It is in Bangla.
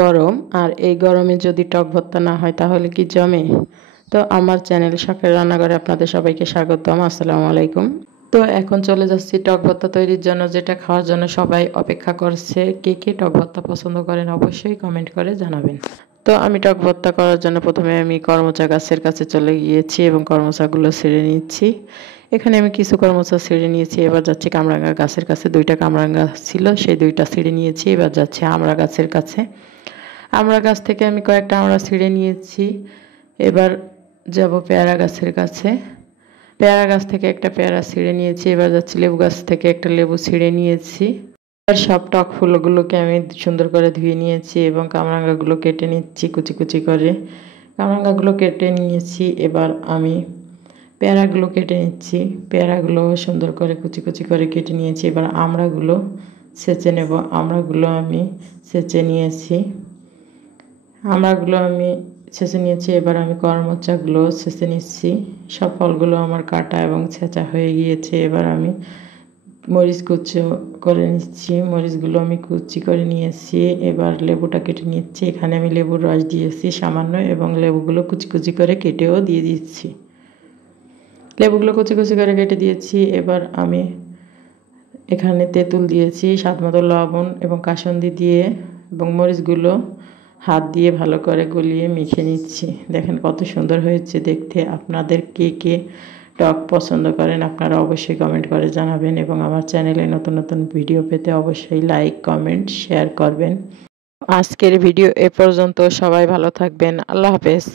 গরম, আর এই গরমে যদি টক ভর্তা না হয় তাহলে কি জমে? তো আমার চ্যানেল শখের রান্নাঘরে আপনাদের সবাইকে স্বাগতম। আসসালামু আলাইকুম। তো এখন চলে যাচ্ছি টক ভর্তা তৈরির জন্য, যেটা খাওয়ার জন্য সবাই অপেক্ষা করছে। কে কে টক ভর্তা পছন্দ করেন অবশ্যই কমেন্ট করে জানাবেন। তো আমি টক ভর্তা করার জন্য প্রথমে আমি কর্মচা গাছের কাছে চলে গিয়েছি এবং কর্মচাগুলো ছেড়ে নিচ্ছি। এখানে আমি কিছু কর্মচা ছিঁড়ে নিয়েছি। এবার যাচ্ছি কামরাঙ্গা গাছের কাছে। 2টা কামরাঙ্গা ছিল, সেই 2টা ছিঁড়ে নিয়েছি। এবার যাচ্ছি আমড়া গাছের কাছে। আমড়া গাছ থেকে আমি কয়েকটা আমড়া ছিঁড়ে নিয়েছি। এবার যাব পেয়ারা গাছের কাছে। পেয়ারা গাছ থেকে একটা পেয়ারা ছিঁড়ে নিয়েছি। এবার যাচ্ছি লেবু গাছ থেকে একটা লেবু ছিঁড়ে নিয়েছি। আর সব টক ফুলগুলোকে আমি সুন্দর করে ধুয়ে নিয়েছি এবং কামরাঙ্গাগুলো কেটে নিচ্ছি কুচি কুচি করে। কামরাঙ্গাগুলো কেটে নিয়েছি। এবার আমি পেয়ারাগুলো কেটে নিচ্ছি। পেয়ারাগুলো সুন্দর করে কুচি কুচি করে কেটে নিয়েছি। এবার আমড়াগুলো ছেঁচে নেব। আমড়াগুলো আমি ছেঁচে নিয়েছি। আমড়াগুলো আমি ছেঁচে নিয়েছি। এবার আমি কর্মচাগুলো ছেঁচে নিচ্ছি। সব ফলগুলো আমার কাটা এবং ছেঁচা হয়ে গিয়েছে। এবার আমি মরিচ কুচি করে নিচ্ছি। মরিচগুলো আমি কুচি করে নিয়েছি। এবার লেবুটা কেটে নিচ্ছি। এখানে আমি লেবুর রস দিয়েছি সামান্য এবং লেবুগুলো কুচি কুচি করে কেটেও দিয়ে দিচ্ছি। লেবুগুলো কুচি কুচি করে কেটে দিয়েছি। এবার আমি এখানে তেঁতুল দিয়েছি, স্বাদমতো লবণ এবং কাসুন্দি দিয়ে এবং মরিচগুলো হাত দিয়ে ভালো করে গলিয়ে মেখে নিচ্ছি। দেখেন কত সুন্দর হয়েছে দেখতে। আপনাদের কে কে টক পছন্দ করেন আপনারা অবশ্যই কমেন্ট করে জানাবেন এবং আমার চ্যানেলে নতুন নতুন ভিডিও পেতে অবশ্যই লাইক, কমেন্ট, শেয়ার করবেন। আজকের ভিডিও এ পর্যন্ত। সবাই ভালো থাকবেন। আল্লাহ হাফেজ।